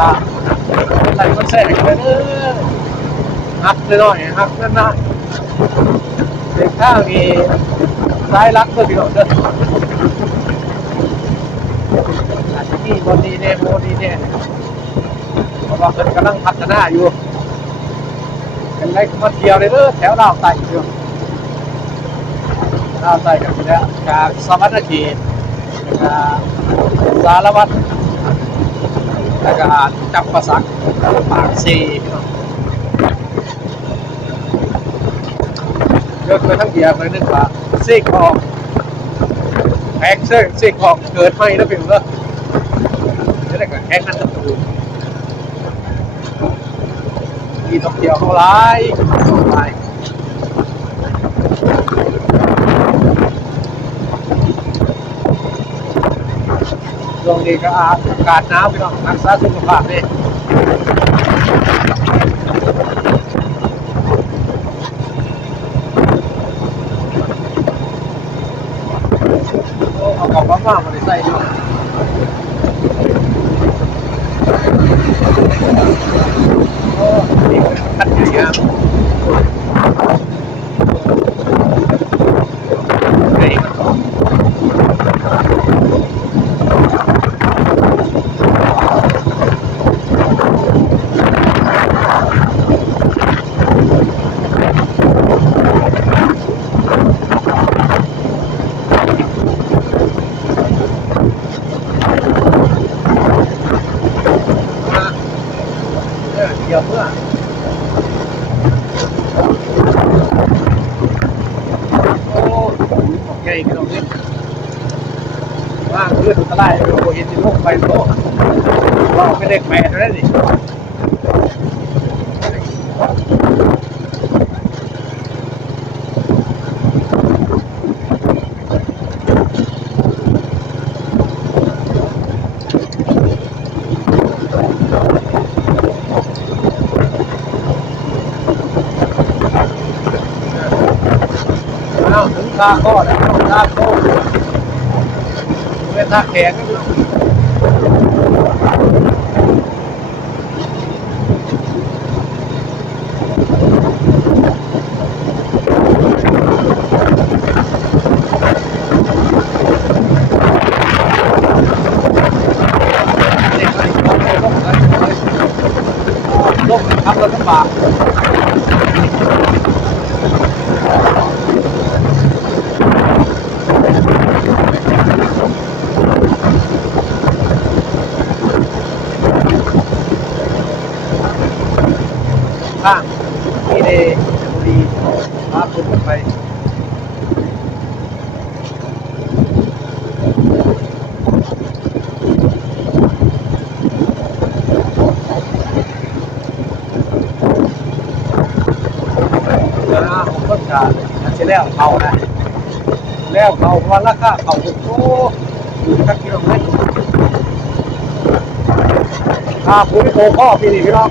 ก็ใส่คนแซ่กันเด้อฮักเลยหน่อยฮักนั่นนะเด็กข้างมีซ้ายรักก็พี่น้องเด้ออาจจะมีบอดีเน่โมดีเน่เพราะว่าเพิ่นกำลังพัฒนาอยู่เป็นไรมาเที่ยวเลยเด้อแถวลาวใต้อยู่ลาวใต้กันไปแล้วจากสวัสดิ์เขตจากสารวัตร แล้วก็จับประสักปากซีพี่น้องเยอะไปทั้งเดียวเลยนึกว่าซีกของแพ็กเซอร์ซีกของเกิดไม่นะพี่น้องเนอะจะได้กับแข่งกันกับตูมีตกเดียวเขาไล่าไล่ ช่วงนี้ก็อากาศหนาวพี่น้องรักษาสุขภาพเลยโอ้เอากลับบ้านมาใส่ด้วยโอ้นี่เป็นขัดใหญ่งามเฮ้ย มา เดียวเพื่อโอ้โอเคกันตรงนี้ว่างเลือดตะไลโอ้เห็นที่ลงไปโตว่าไม่ได้แปดแล้วนี่ อ้าวถึงตาข้อแล้วตาโค้เป็นตาแข็งก็ไม่ ข้างที่ได้บุรีพาคุณไปนะผมก็จะอาจจะแล้วเขานะแล้วเขาเพราะว่าเขาโอ้โหอยู่สักกิโลเมตรค่าภูมิโภคพ่อพี่นี่พี่น้อง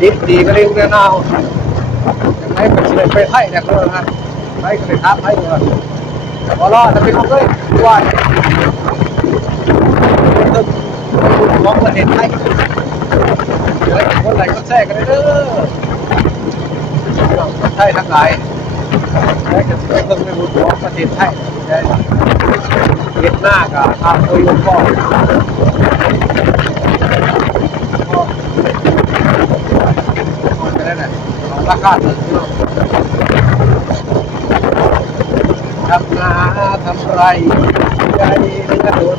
ยดีดีก็เรียกเรียนเอาอย่างไรก็สิไปไทยเนี่ยก็นะไทยก็ได้ท้าไทยเลยพอรอดจะเป็นของเลยว่าตึกของประเทศไทยเดี๋ยวคนไหนก็แทรกกันเด้อไทยทั้งหลายแล้วก็สิไปเพิ่งไปบุญของประเทศไทยได้เวียดนากับทางโอยมพ่อจะได้ไหนของ ราคาถึงที่เราทำนาทำไรใจไม่กระโดด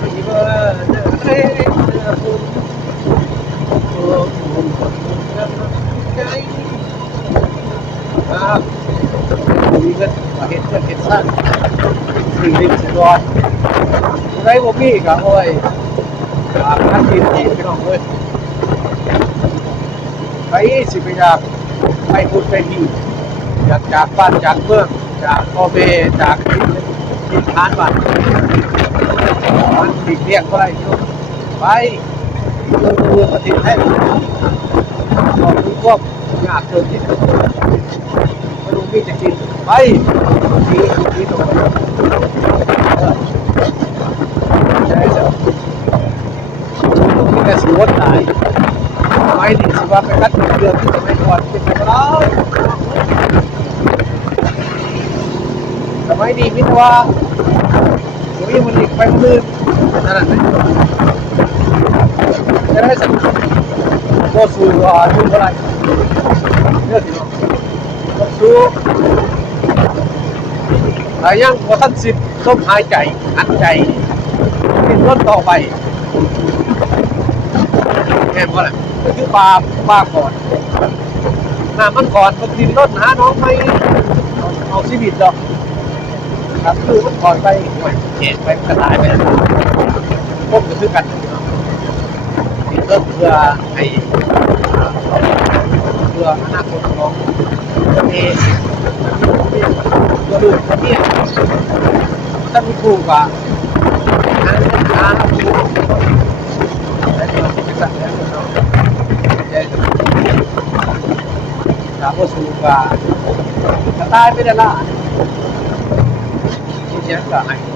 ที่เบอร์เจอเล่เจอคุณตัวคุณคนกำลังใจครับมีเงินมาเห็นเงินเห็นสั้นสิ่งที่สุดยอดไรบ่มีกับโอ้ยอาบน้ำกินดีพี่น้องเว้ย ไปสิไปอยากไปพูดไปที่อยากจากบ้านจากเมืองจากพ่อแม่จากที่ทานบ้านมันติดเรียกอะไรอยู่ไปดูประเทศไทยก็ดูพวกยากเกินที่ไม่รู้มีจะกินไปที่ที่ตรงนี้เออใช่จ้ะ กันเดือนที่สมัยก่อนเป็นไปก็ได้สมัยนี้มิตรว่าโอ้ยมันอีกไปมือนั่นแหละจะได้สักก็สู้อ่าดูเท่าไหร่เลือกที่น้องก็สู้แต่ยังพอท่านสิทธิ์ต้องหายใจอัดใจเป็นต้นต่อไปแม่นว่าแหละ คือปลาปลาก่อนน้ำมันก่อนมันดินรถหาน้องไม่เอาชีวิตดอกครับคือมันก่อนไปห่ยเจ็ดไปกระตายไปแล้วพวกก็คือกันดินรถเพื่อให้เพื่ออนาคตของตัวเองตัวลูกตัวเมียท่านมีครู ว่าจะตายไปได้ล่ะเชียงก็ให้